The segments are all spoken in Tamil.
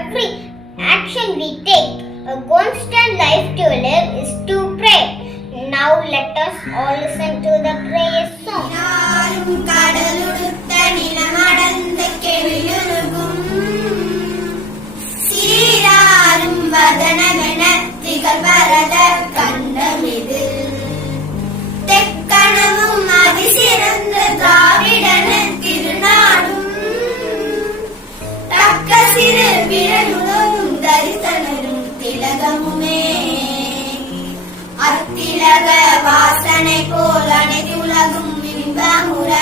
every action we take. A constant life to live is to pray. Now let us all listen to the prayer song. அத்திலக வாசனை போல் அனைத்து உலகும் இன்பமுற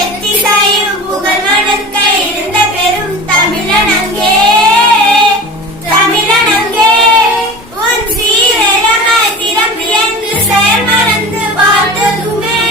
எத்திசையும் புகழ் மணக்க இருந்த பெரும் தமிழனங்கே உன் சீரழக திறம் வியந்து செயல் மறந்து வாழ்த்ததுமே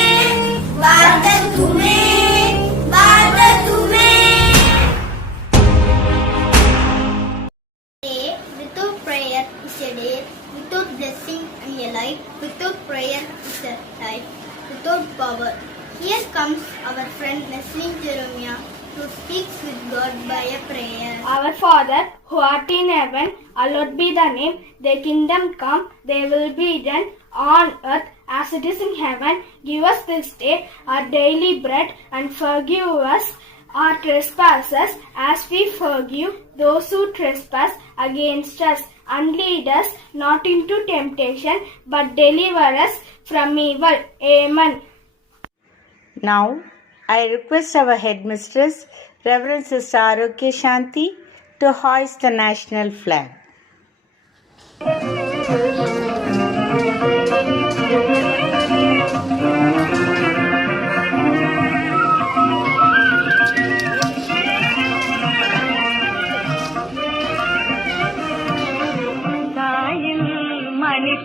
Without prayer is a day, without blessing and a life, without prayer is a life, without power. Here comes our friend Leslie Jeremiah who speaks with God by a prayer. Our Father, who art in heaven, hallowed be thy name. Thy kingdom come, thy will be done on earth as it is in heaven. Give us this day our daily bread and forgive us our trespasses as we forgive those who trespass against us. And lead us not into temptation, but deliver us from evil. Amen. Now, I request our headmistress, Reverend Sister Arokya Shanti, to hoist the national flag.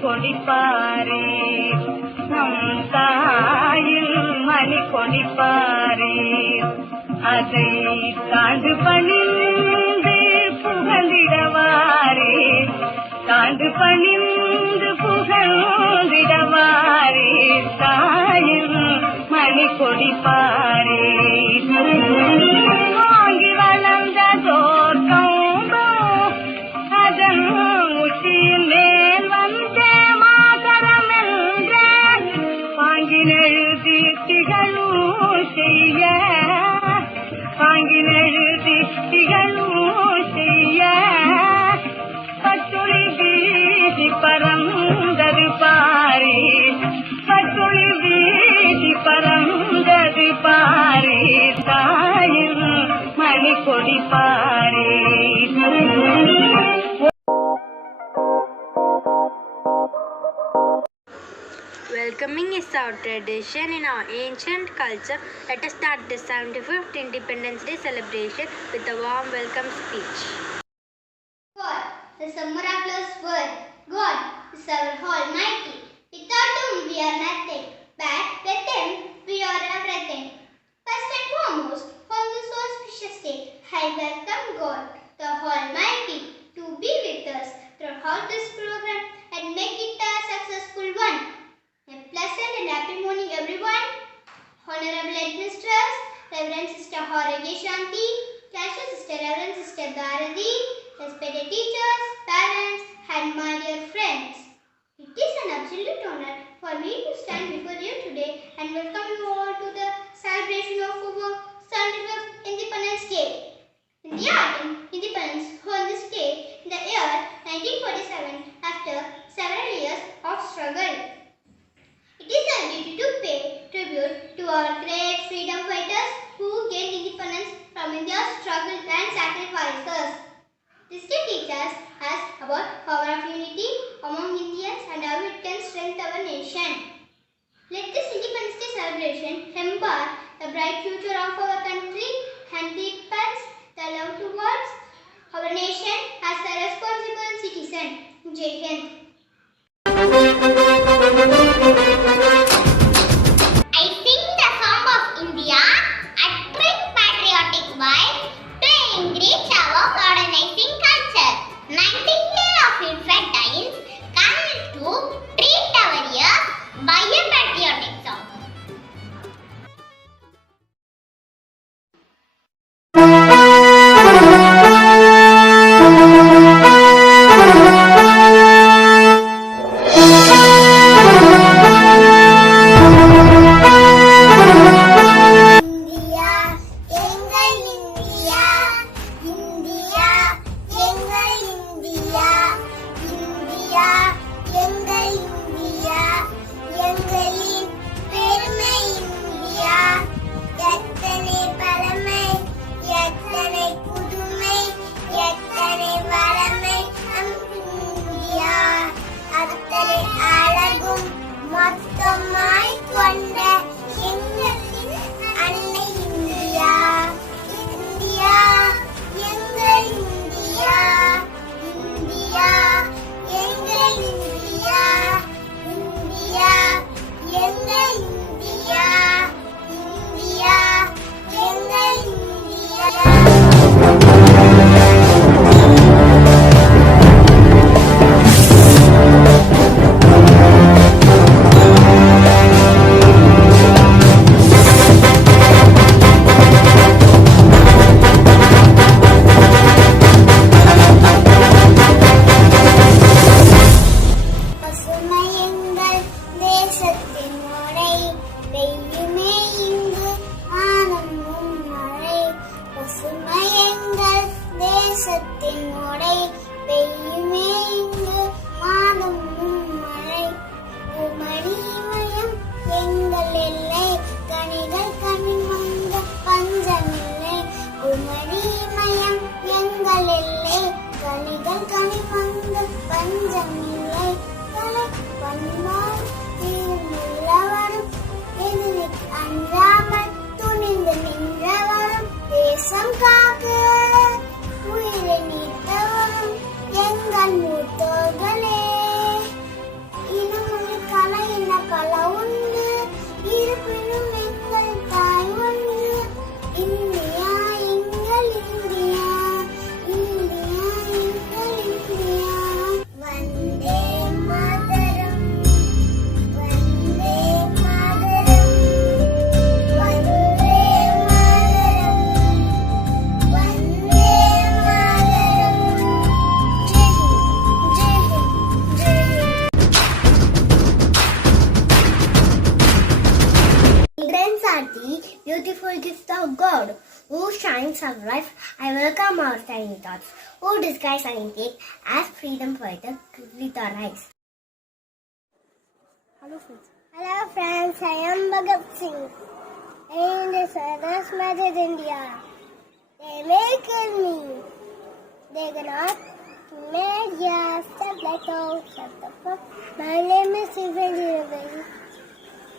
கொடிப்பாரே நம் தாயில் மணி கொடிப்பாரே அதை தாண்டு பணிந்து புகழ்ந்திடவாரே தாண்டு பணிந்து புகழ்ந்திடவாரே தாயில் மணி கொடிப்பாரே வாங்கி வளர்ந்த தோற்றம் அதன் உச்சியின் மேல் வந்த எழுதி திகழும் செய்ய பாங்கினெழுதி திகழும் செய்ய பட்டுளி வீசி பறந்தது பாரே பட்டுளி வீசி பறந்தது பாரே தாயின் மணி கொடி பாரே. Welcoming is our tradition in our ancient culture. Let us start the 75th Independence Day celebration with a warm welcome speech. God is a miraculous word. God is our Almighty. Without whom we are nothing, but with Him we are everything. First and foremost, on this auspicious day, I welcome God, the Almighty, to be with us throughout this program and make it a successful one. A pleasant and happy morning, everyone. Honorable Headmistress, Reverend Sister Arokya Shanti, Cashier Sister Reverend Sister Bharati, respected teachers, parents, and my dear friends. It is an absolute honor for me to stand before you today and welcome you all to the celebration of our 75th Independence Day. India attained independence on this day in the year 1947 after several years of struggle. It is our duty to pay tribute to our great freedom fighters who gained independence from India's struggle and sacrifices. This day teaches us about power of unity among Indians and how it can strengthen our nation. Let this Independence Day celebration empower the bright future of our country and deepens the love towards our nation as a responsible citizen. Jai Hind. I sing the song of India, uttering patriotic voice to enrich our modernizing culture. 19 of infantines come to treat our ears by a patriotic song. தேசத்தின் ஓடை பெய்யுமே இங்கு மாதம் மழை மணிமயம் எங்கள் எல்லை கனிகள் கனிமங்க பஞ்சமில்லை குமரிமயம் எங்கள் எல்லை கனிகள் கனிமங்க பஞ்சமில்லை தலை பண்பால் தீர்ந்துள்ளவரும் எதிரிக்கு அஞ்சாமல் துணிந்து நின்றவரும் தேசம் காக்க உயிரை நீத்தவரும் எங்கள் மூத்தோர்களே இனமொழி கலை என பல உண்டு இருப்பினும் எங்கள் தாய் ஒன்று இந்தியா எங்கள் இந்தியா இந்தியா எங்கள் India Vande Mataram Vande Mataram Vande Mataram Vande Mataram Jai Hind Jai Hind Jai Hind Children are the beautiful gift of God, who shines our life. I welcome our tiny thoughts, who disguise and intake as freedom fighter with our eyes. Hello friends, I am Bhagat Singh. In the Southern Mother India, they may kill me. They cannot make yes, step like out, shut the fuck. My name is Stephen Dirabari.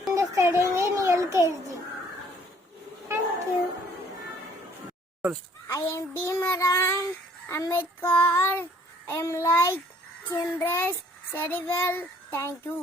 I'm studying in LKG. Thank you. I am Bhimaran Ambedkar. I am like Chandresh Serival. Thank you.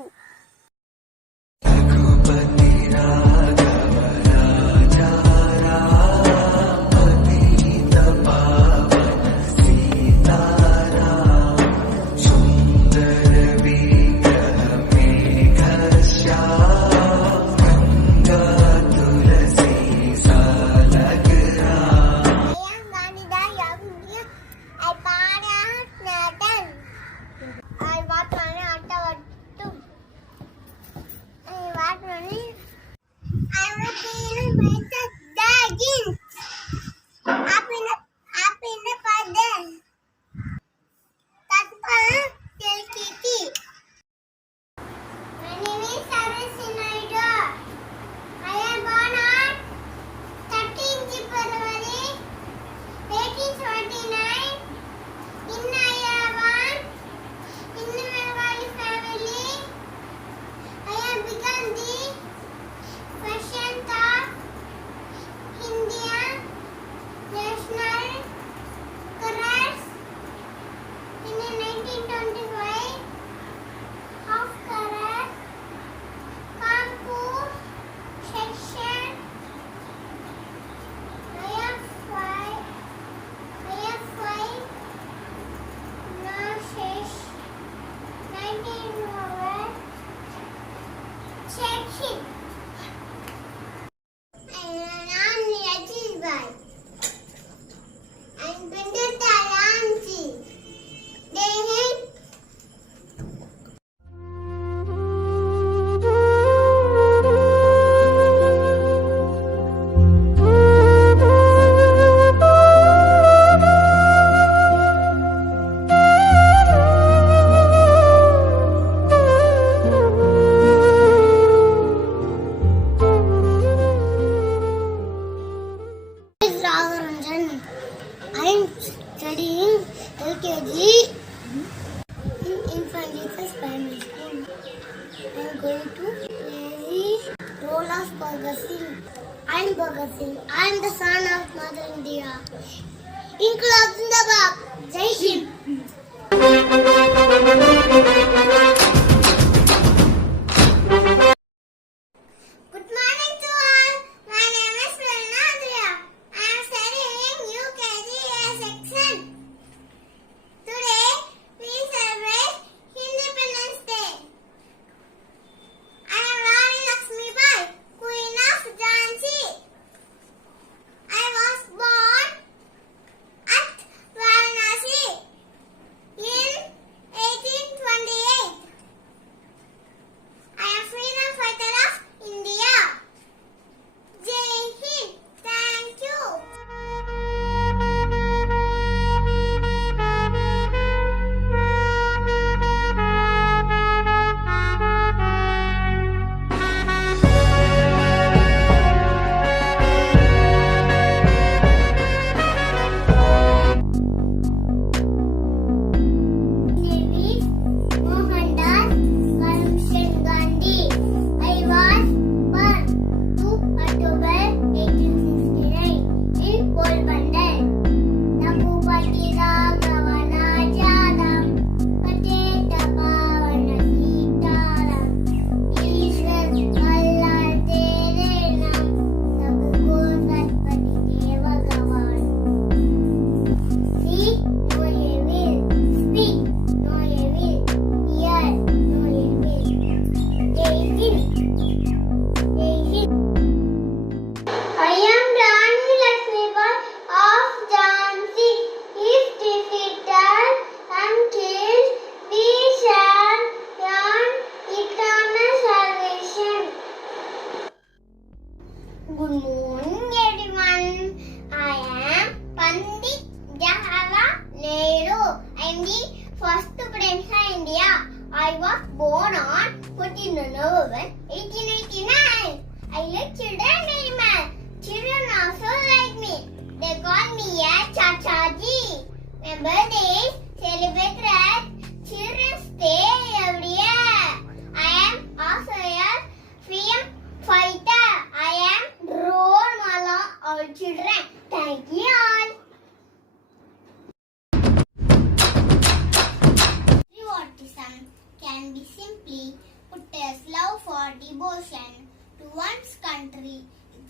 I'm Bhagat Singh. I'm the son of Mother India. Inqilab Zindabad. Jai Hind. Good morning to all. My name is Pranadria. I am studying in UKG section. Today we celebrate Independence Day. I am Rani Lakshmi Bai, Queen of Jhansi. I was born at Varanasi. 21st Premsa India. I was born on 14 November 1889. I like children very much. Children also like me. They call me a Chachaji. My birthday is celebrated at Children's Day every year. I am also a freedom fighter. I am role model of all children. Thank you all. Patriotism can be simply put as love for devotion to one's country,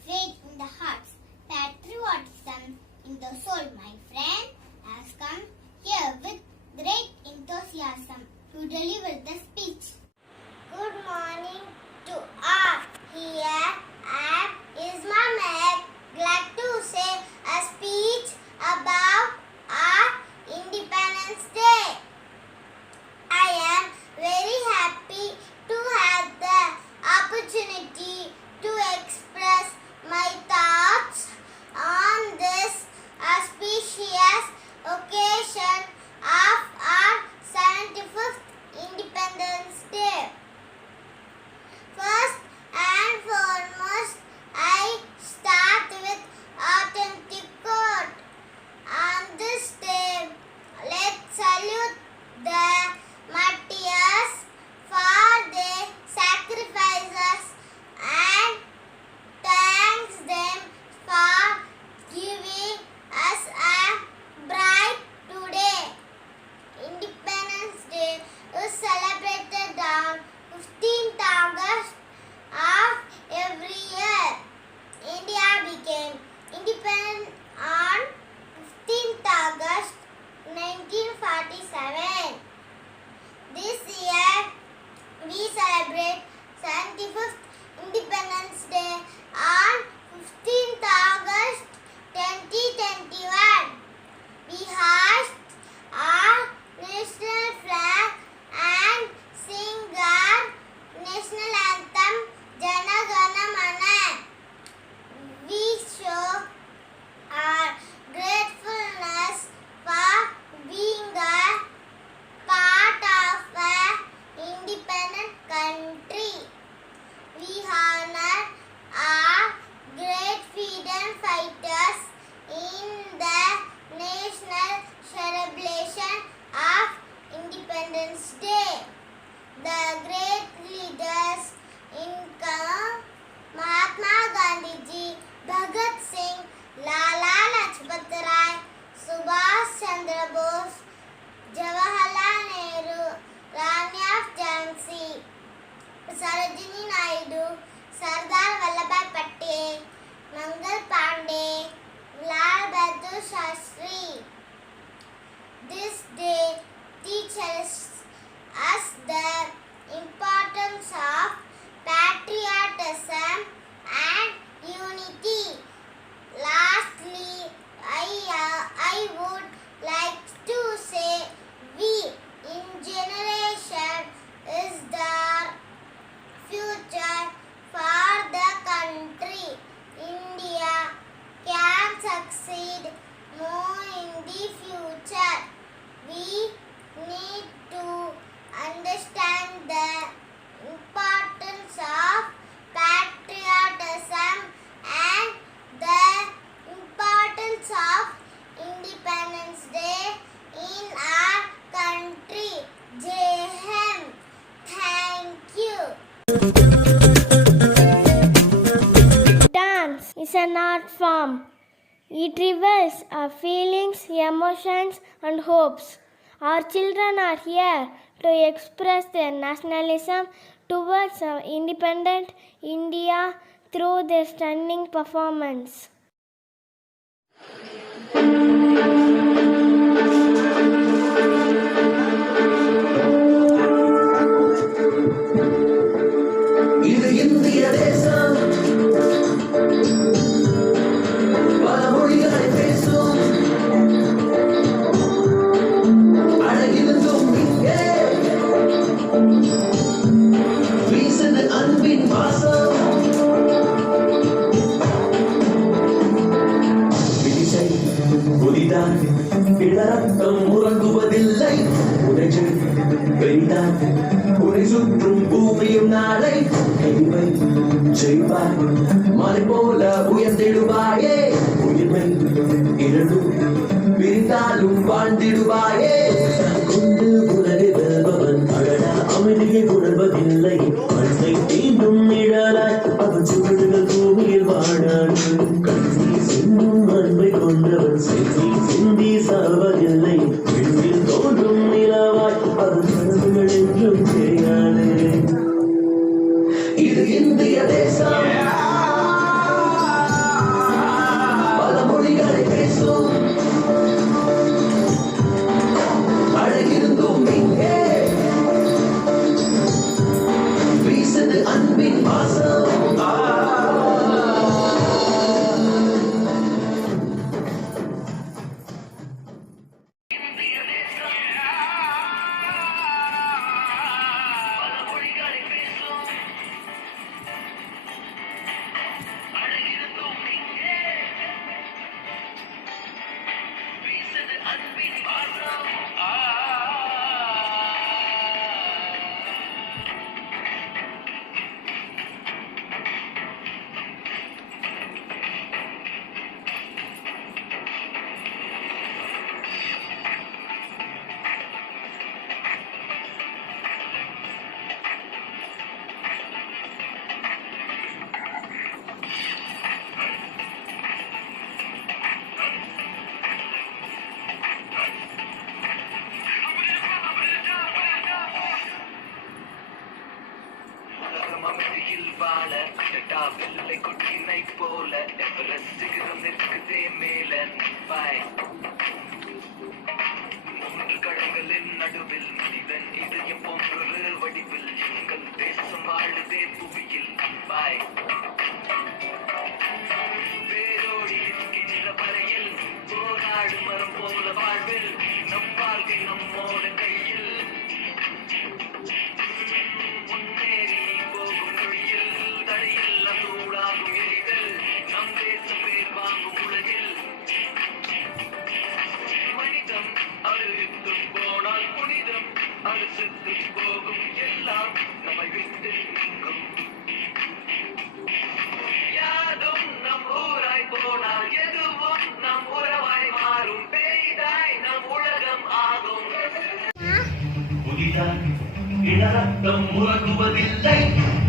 faith in the hearts. Patriotism in the soul, my friend, has come here with great enthusiasm to deliver the speech. Good morning to all. Here is Mama. Glad to say a speech about our Independence Day. I am very happy to have the opportunity to express my thoughts on this auspicious occasion of our 75th Independence Day. First and foremost, I start with authentic quote. On this day, let's salute the martyrs for their sacrifices and thanks them for giving us a bright today. Independence Day is celebrated on 15th August of every year. India became independent on 15th August 1947. This year we celebrate 75th Independence Day on 15th August 2021. We hoist our national flag and sing our national anthem Jana Gana Mana. We show our gratefulness for being a part of an independent country. We honor our great freedom fighters in the national celebration of Independence Day. The great leaders include Mahatma Gandhi ji, Bhagat Singh, Lala Lajpat Rai, Subhash Chandra Bose, Jawaharlal Nehru, Rani of Jhansi, Sarojini Naidu, Sardar Vallabhbhai Patel, Mangal Pandey, Lal Bahadur Shastri. This day teaches us the importance of patriotism and unity. Lastly, I would like to say we in generation is the future for the country. India can succeed more in the future. We need to understand the importance of patriotism and the importance of Independence Day in our country. Jai Hind. Thank you. Dance is an art form. It reveals our feelings, emotions, and hopes. Our children are here to express their nationalism towards our independent India through their stunning performance. இது இந்திய தேசம் பல மொழிகளை பேசும் அழகிருந்தும் இங்கே வீசுது அன்பின் வாசம் விதிசை செய்வார் இடரத்தம் உறங்குவதில்லை உனக்கு பெரிதார் உனை சுற்றும் பூமியும் நாளை கைவை செய்வார் மலை போல உயர்ந்திடுவாயே உயிர்மை இரண்டும் பிரிந்தாலும் வாழ்ந்திடுவாயே கொண்டு உலகை வெல்பவன் அழகா அமைதியை உணர்வதில்லை மண்ணை தீண்டும் நிழலாய் அவன் சுவடுகள் பூமியில் வாழான் கல்வி சிந்தும் அன்பை கொண்டவன் செல்வி சிந்தி சாவதில்லை விண்ணில் தோன்றும் நிலவாய் அவன் கனவுகள் என்றும் செய்யாது இது இந்திய தேசம் பல மொழிகளை பேசும் அழகிருந்தும் இங்கே வீசுது அன்பின் வாசம் போல எவரெஸ்ட் சிகரம் நிற்குதே மேல பாய் மூன்று கடல்களின் நடுவில் மனிதன் இதயம் போன்றொரு வடிவில் எங்கள் தேசம் வாழுதே புவியில் பாய் வேரோடி இருக்கின்ற வரையில் போராடு மரம் போல வாழ்வில் நம் வாழ்க்கை நம்மோட கையில் முன்னேறி போகும் வழியில் தடையெல்லாம் சூடாகும் எரிதல் நம் தேசம் பேர் வாங்கும் உலகில் மனிதம் அழுத்து போனால் புனிதம் அழுத்து போகும் எல்லாம் நம்மை விட்டு நீங்கும் யாதும் நம் ஊராய் போனால் எதுவும் நம் உறவாய் மாறும் பெரிதாய் நம் உலகம் ஆகும் புதிதாய் இடரத்தம் உறங்குவதில்லை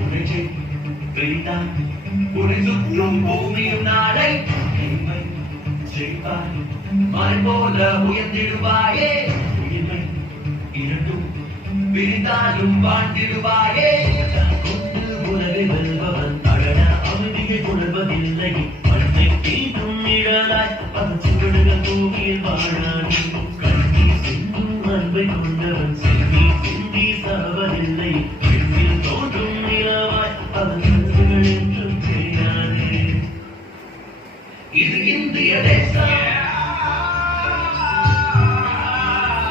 உனக்கு பெரிதாய் உனை சுற்றும் பூமியும் நாளை கைவை செய்வாய் மலை போல உயர்ந்திடுவாயே உயிர்மை இரண்டும் பிரிந்தாலும் வாழ்ந்திடுவாயே கொண்டு உலகை வெல்பவன் அழகா அமைதியை உணர்வதில்லை மண்ணை தீண்டும் நிழலாய் அவன் சுவடுகள் பூமியில் வாழான் கல்வி சிந்தும் அன்பை கொண்டவன் செல்வி சிந்தி சாவதில்லை விண்ணில் தோன்றும் நிலவாய் அவன் கனவுகள் என்றும் செய்யாது இது இந்திய தேசம்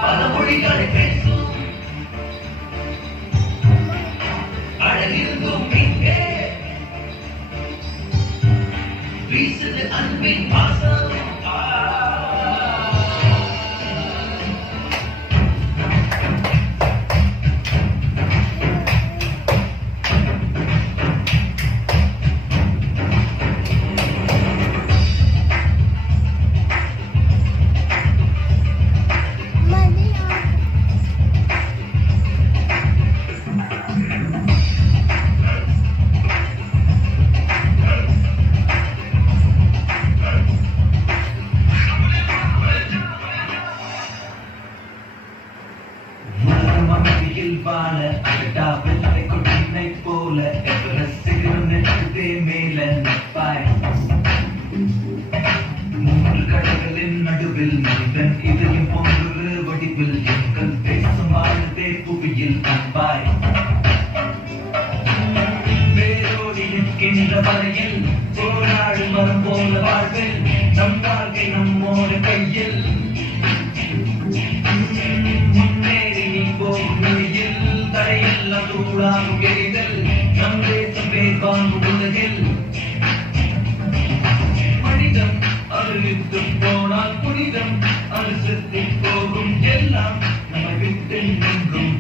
பல மொழிகளை பேசும் அழகிருந்தும் இங்கே வீசுது அன்பின் வாசம் வாழ அடடா வெள்ளை கொட்டினை போல எவரெஸ்ட் சிகரம் நிற்குதே மேல நப்பாய் மூன்று கடல்களின் நடுவில் மனிதன் இதயம் போன்றொரு வடிவில் எங்கள் தேசம் வாழுதே புவியில் அன்பாய் வேரோடி நிற்கின்ற வரையில் போராடு மரம் போல வாழ்வில் நம் வாழ்க்கை நம்மோட கையில் முன்னேறி நீ போகும் வழியில் தடையெல்லாம் சூடாகும் எரிதல் நம் தேசம் பேர் வாங்கும் உலகில் மனிதம் அழுத்து போனால் புனிதம் அது செத்து போகும் எல்லாம் நம்ம விட்டு நின்றும்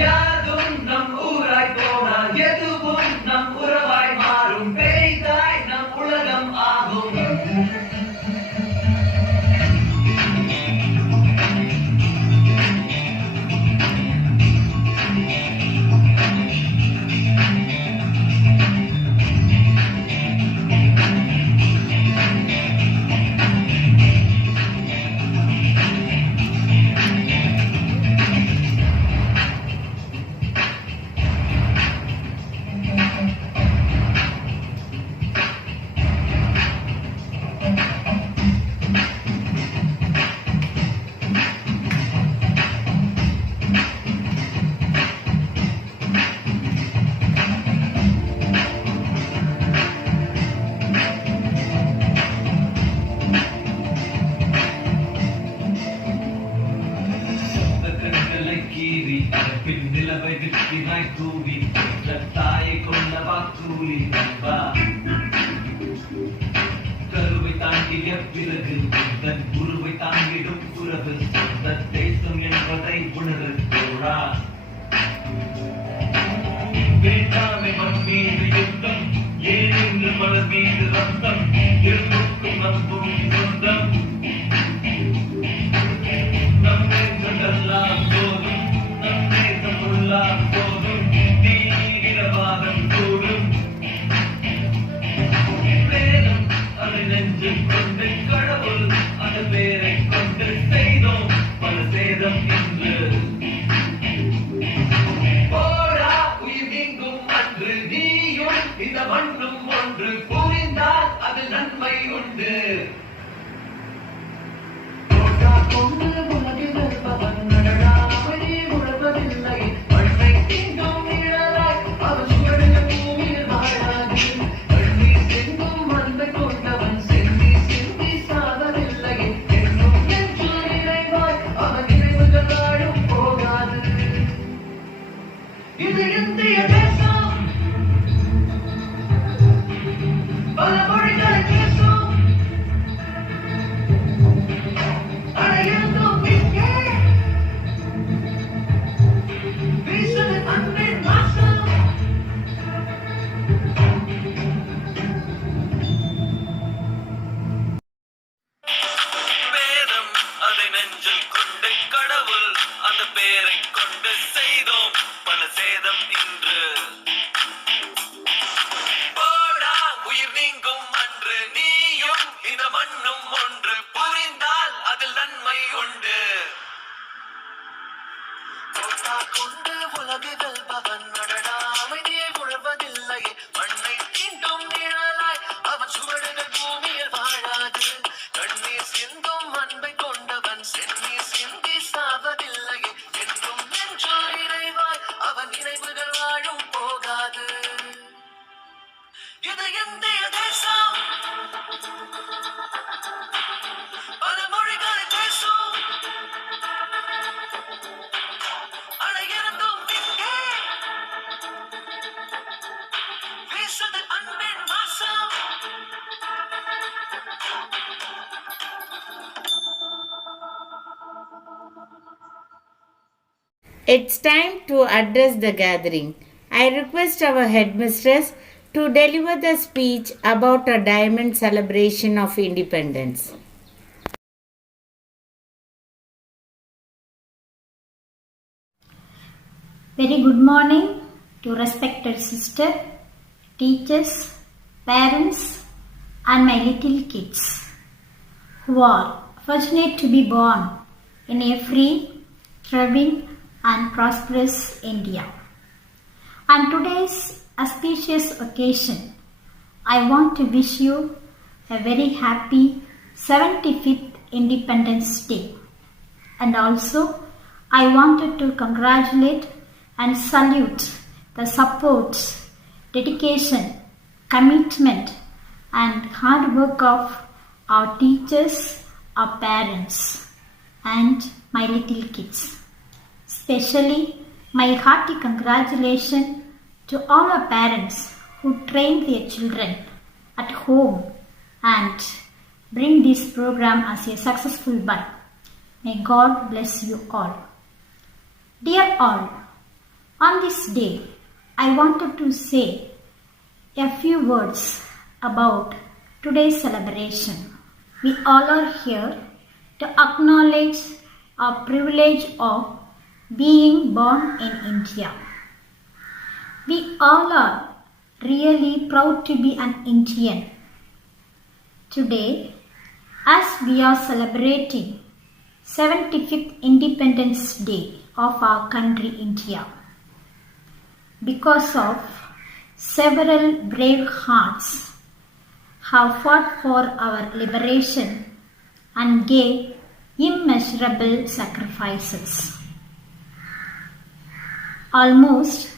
யாரும் நம் ஊராய் போனால் எதுவும் நம் உறவாய் மாறும் பெய்தாய் நம் உலகம் ஆகும் நிலவை விற்கிறாய் கூவி தாயை கொண்ட வாக்கூலி கருவை தாங்கிய பிறகு தன் குருவை தாங்கிடும் உறவு சொந்த தேசம் என்பதை உணர்வு தோழா வேண்டாமை மண் மீது யுத்தம் ஏன் என்று மலர் மீது ரத்தம் இருக்கும் நம்பும் சொந்தம் நம்மெல்லாம் போதும் போதும் தீவிரவாதம் கூடும் வேதம் அதை நெஞ்சில் கொண்டு கடவுள் அந்த பேரை கொண்டு செய்தோம் பல சேதம் என்று போடா உயிர் நீங்கும் அன்று நீயும் இந்த மண்ணும் ஒன்று புரிந்தால் அது நன்மை உண்டு போடா கொண்டு உலகில் இருப்பவன் நடடாமலே உழவதில்லை மண்ணை தீங்கும் நிழலாய் அவன் சுவடுக பூமியில் வாழாது கண்ணீர் செங்கும் அன்பை கொண்டவன் செந்தி செந்தி சாதவில்லை என்னும் என்று நிறைவாய் அவன் நினைவுகள் வாழும் போகாது இது இந்திய தேசம் பல மொழிகளை பேசும் அடையிருந்தும் இங்கே வீசுது அன்பின் வாசம் வேதம் அதை நெஞ்சில் கொண்டு கடவுள் அந்த பேரை கொண்டு செய்தோம் பல சேதம் இன்று போடா உயிர் நீங்கும் அன்று நீயும் இந்த மண்ணும் ஒன்று புரிந்தால் அதில் நன்மை உண்டு போடா கொண்டு உலகை வெல்பவன் நடடா அமைதியை உழவதில்லை மண்ணை தீண்டும் நிழலாய் அவன் சுவடுகள் பூமியில் வாழாது கண்ணீர் சிந்தும் அன்பை கொண்டவன் செந்நீர் சிந்தி சாவதில்லை என்றும் நெஞ்சோர் இறைவாய் அவன் நினைவுகள் வாழும் போகாது இது இந்திய தேசம் பல மொழிகளை பேசும் அடையிருந்தும் இங்கே வீசுது அன்பின் வாசம் It's time to address the gathering. I request our headmistress to deliver the speech about a diamond celebration of independence. Very good morning to respected sister, teachers, parents and my little kids who are fortunate to be born in a free, thriving and prosperous India. On today's auspicious occasion, I want to wish you a very happy 75th Independence Day. And also, I wanted to congratulate and salute the support, dedication, commitment and hard work of our teachers, our parents and my little kids. Especially my hearty congratulations to all our parents who train their children at home and bring this program as a successful one. May God bless you all. Dear all, on this day, I wanted to say a few words about today's celebration. We all are here to acknowledge our privilege of being born in India. We all are really proud to be an Indian. Today, as we are celebrating 75th Independence Day of our country India, because of several brave hearts have fought for our liberation and gave immeasurable sacrifices. Almost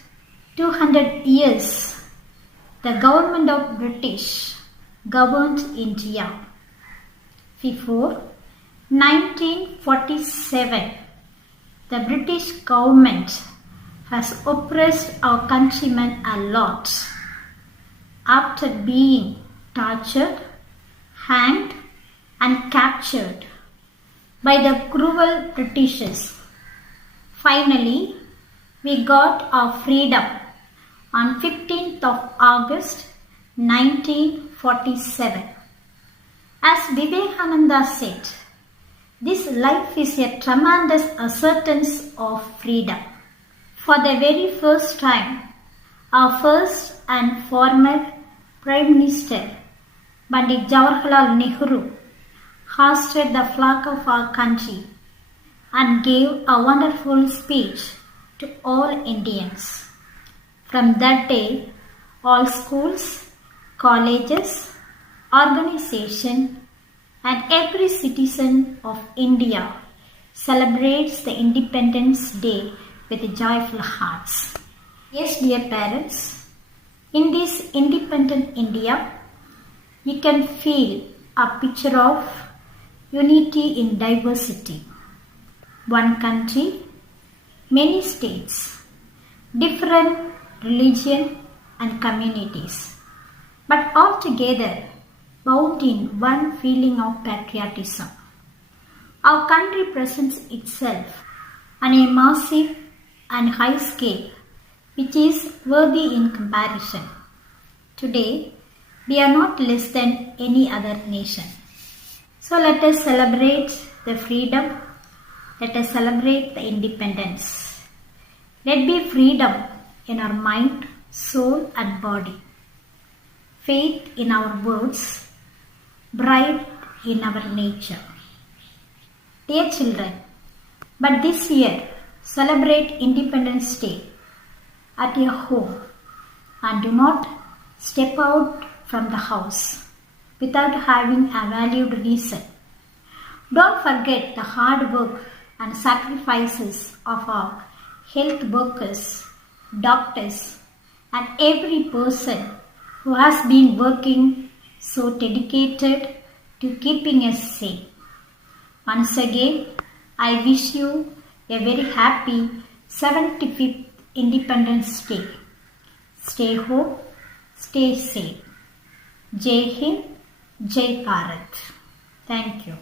200 years, the government of British governed India. Before 1947, the British government has oppressed our countrymen a lot. After being tortured, hanged, and captured by the cruel Britishers, finally we got our freedom on 15th of August 1947. As Vivekananda said, this life is a tremendous assurance of freedom. For the very first time, our first and former Prime Minister, Pandit Jawaharlal Nehru, hoisted the flag of our country and gave a wonderful speech to all Indians. From that day, all schools, colleges, organizations, and every citizen of India celebrates the Independence Day with joyful hearts. Yes, dear parents, in this independent India, you can feel a picture of unity in diversity. One country, many states, different religion and communities, but all together bound in one feeling of patriotism. Our country presents itself on a massive and high scale, which is worthy in comparison. Today, we are not less than any other nation. So let us celebrate the freedom. Let us celebrate the independence. Let be freedom in our mind, soul and body. Faith in our words, pride in our nature. Dear children, but this year celebrate Independence Day at your home and do not step out from the house without having a valid reason. Don't forget the hard work and sacrifices of our health workers, doctors, and every person who has been working so dedicated to keeping us safe. Once again, I wish you a very happy 75th Independence Day. Stay home, stay safe. Jai Hind, Jai Bharat. Thank you.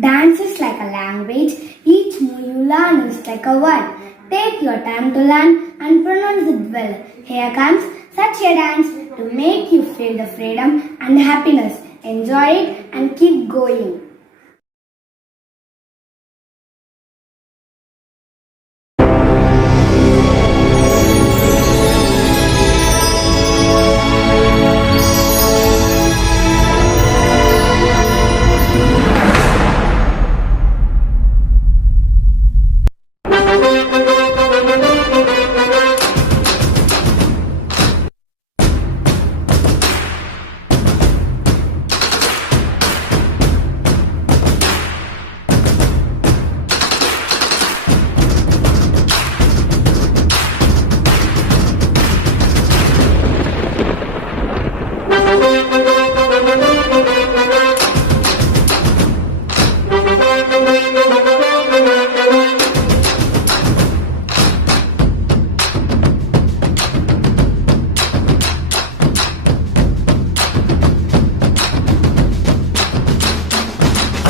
Dance is like a language. Each move you learn is like a word. Take your time to learn and pronounce it well. Here comes such a dance to make you feel the freedom and happiness. Enjoy it and keep going.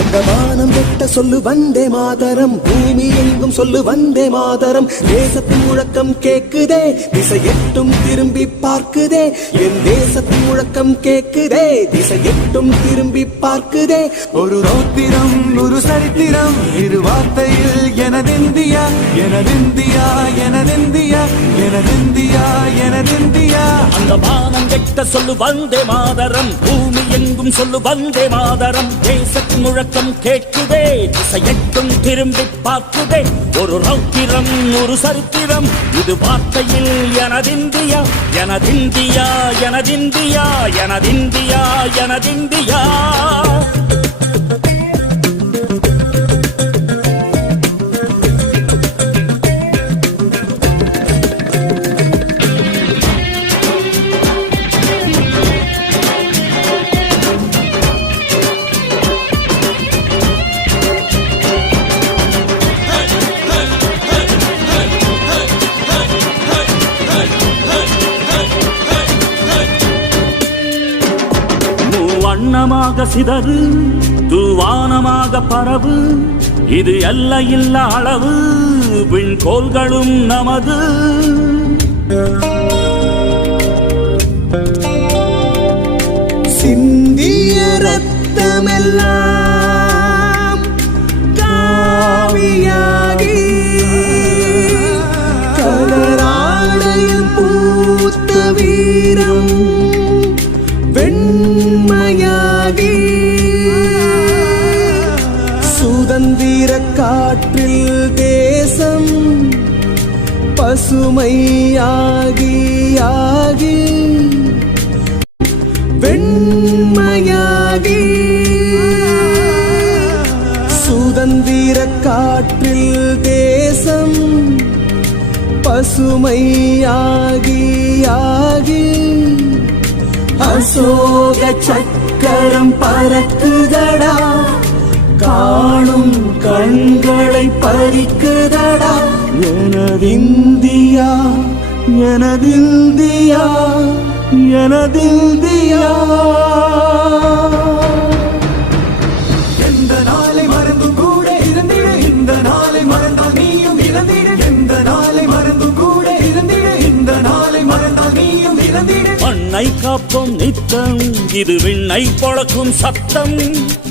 அந்த வானம் வெட்ட சொல்லு வந்தே மாதரம், பூமி எங்கும் சொல்லு வந்தே மாதரம். தேசத்தின் முழக்கம் கேக்குதே, திசை எட்டும் திரும்பி பார்க்குதே. என் தேசத்தின் முழக்கம் கேக்குதே, திசை எட்டும் திரும்பி பார்க்குதே. ஒரு ரௌத்திரம் ஒரு சரித்திரம், இரு வார்த்தையில் எனதிந்தியா, எனதிந்தியா, எனதிந்தியா, எனதிந்தியா, எனதிந்தியா. அந்த வானம் வெட்ட சொல்லு வந்தே மாதரம், பூமி எங்கும் சொல்லு வந்தே மாதரம். தேசத்தின் முழக்கம் கேட்குதே, திசை எட்டும் திரும்பி பார்க்குதே. ஒரு ரௌத்திரம் ஒரு சரித்திரம், இது வார்த்தையில் எனதிந்தியா, எனதிந்தியா, எனதிந்தியா, எனதிந்தியா, எனதிந்தியா. வண்ணமாக சிதறு, தூவானமாக பரவு, இது எல்லையில்லா அளவு, விண்கோள்களும் நமது. சிந்திய ரத்தமெல்லாம் காவியாகி, கலராடையில் பூத்த வீரம் வெண்மையாகி, சுதந்திர காற்றில் தேசம் பசுமையாகி ஆகி, வெண்மையாகி, சுதந்திர காற்றில் தேசம் பசுமையாகி ஆகி. அசோக சக்கரம் பறக்குதடா, காணும் கண்களை பறிக்குதடா. எனதிந்தியா, எனதிந்தியா, எனதிந்தியா. எந்த நாளை மறந்தும் கூட இருந்திட, இந்த நாளை மறந்தால் நீயும் இறந்திட. எந்த நாளை மறந்தும் கூட இருந்திட, இந்த நாளை மறந்தால் நீயும் இறந்திட. மண்ணை காப்போம் நித்தம், இது விண்ணை பொழக்கும் சத்தம்.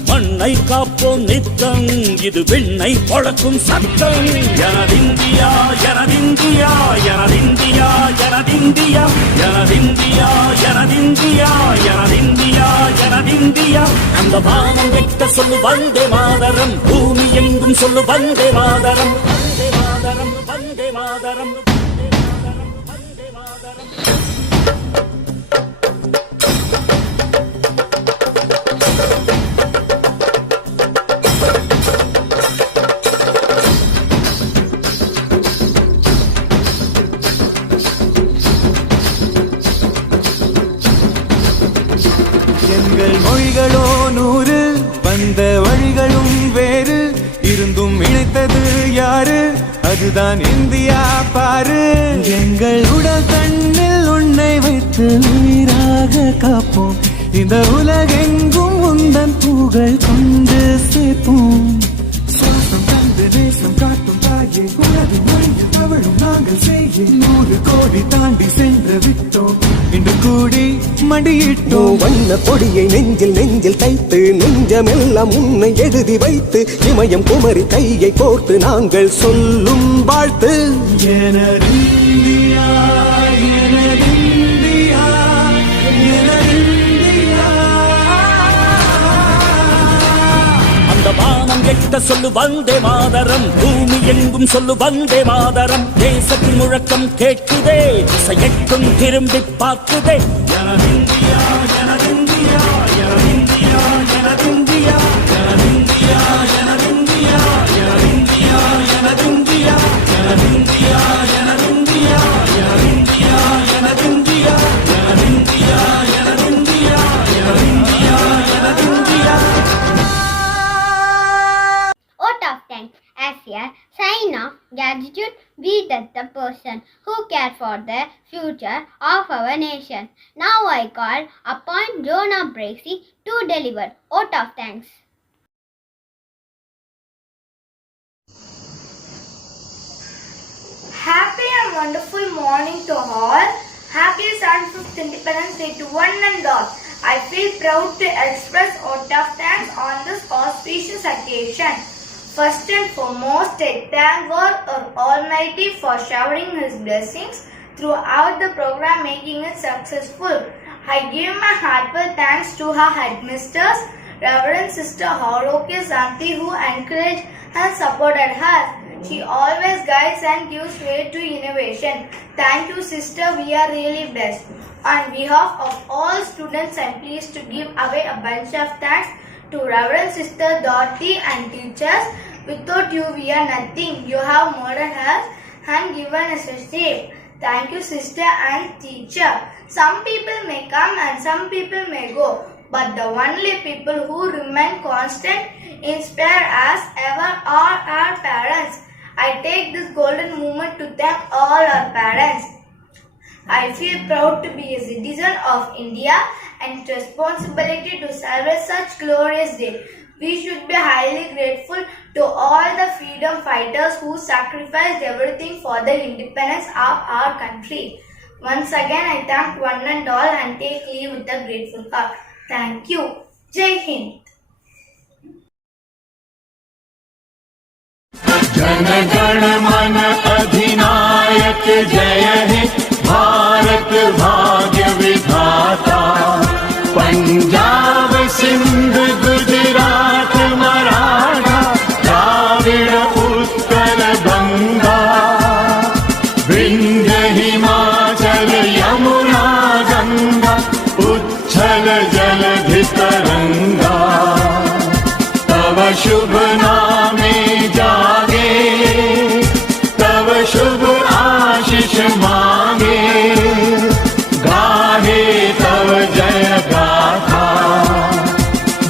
மண்ணை காப்போம் நித்தம், இது விண்ணை பொழக்கும் சத்தம். எனதிந்தியா, எனதிந்தியா, எனதிந்தியா, எனதிந்தியா, எனதிந்தியா, எனதிந்தியா, எனதிந்தியா, எனதிந்தியா. அந்த வானம் வெட்ட சொல்லு வந்தே மாதரம், பூமி எங்கும் சொல்லு வந்தே மாதரம். வந்தே மாதரம், வந்தே மாதரம், வந்தே மாதரம், வந்தே மாதரம். எங்கள் மொழிகளோ 100, வந்த வழிகளும் வேறு, இருந்தும் இணைத்தது யாரு? அதுதான் இந்தியா பாரு. எங்கள் உடல் தன்னில் உன்னை வைத்து உயிராக காப்போம், இந்த உலகெங்கும் உந்தன் புகழ் கொண்டு சேர்ப்போம். சுவாசம் தந்து தேசம் காட்டும் தாயே, உலகின் மொழியில் தவழும் நாங்கள் செய்ய 100 கோடி தாண்டி சென்று விட்டோம், இன்று கூடி மடியிட்டோம். வண்ண கொடியை நெஞ்சில் நெஞ்சில் தைத்து, நெஞ்சமெல்லாம் உன்னை எழுதி வைத்து, இமயம் குமரி கையை கோர்த்து நாங்கள் சொல்லும் வாழ்த்து. எனதிந்தியா, எனதிந்தியா, எனதிந்தியா. அந்த வானம் எட்ட சொல்லு வந்தே மாதரம், பூமி எங்கும் சொல்லு வந்தே மாதரம். தேசத்தின் முழக்கம் கேட்குதே, திசை எட்டும் திரும்பி பார்க்குதே. எனதிந்தியா, எனதிந்தியா, எனதிந்தியா, எனதிந்தியா, எனதிந்தியா, எனதிந்தியா, எனதிந்தியா, எனதிந்தியா, எனதிந்தியா, எனதிந்தியா, எனதிந்தியா, எனதிந்தியா, எனதிந்தியா, எனதிந்தியா, எனதிந்தியா, எனதிந்தியா. Vote of thanks. As a sign of gratitude, we thank the person who cared for the future of our nation. Now I appoint Jonah Bracey to deliver vote of thanks. Happy and wonderful morning to all. Happy 75th Independence Day to one and all. I feel proud to express out of thanks on this auspicious occasion. First and foremost, I thank God our Almighty for showering His blessings throughout the program, making it successful. I give my heartfelt thanks to her headmisters, Reverend Sister Horoke Santi, who encouraged and supported her. She always guides and gives way to innovation. Thank you, sister. We are really blessed. On behalf of all students, I am pleased to give away a bunch of thanks to Reverend Sister Dorothy and teachers. Without you, we are nothing. You have molded us and given us a shape. Thank you, sister and teacher. Some people may come and some people may go, but the only people who remain constant, inspire us ever are our parents. I take this golden moment to thank all our parents. I feel proud to be a citizen of India and its responsibility to celebrate such glorious day. We should be highly grateful to all the freedom fighters who sacrificed everything for the independence of our country. Once again, I thank one and all and take leave with a grateful heart. Thank you. Jai Hind. Jana Gana मन अधिनायक जय हे भारत भाग्य विधाता पंजाब सिंध गुजरात मराठा द्राविड़ उत्कल गंगा विंध्य हिमाचल यमुना गंगा उच्छल जलधि तरंगा तव शुभ नामे जागे तव शुभ आशीष मांगे गाहे तव जय गाथा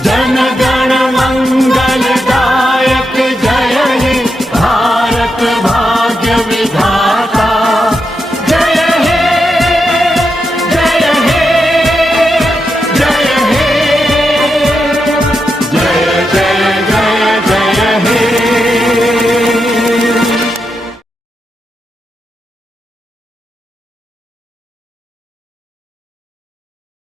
जन गण मंगलदायक जय हे भारत भाग्य विधाता जय हे जय हे जय हे जय जय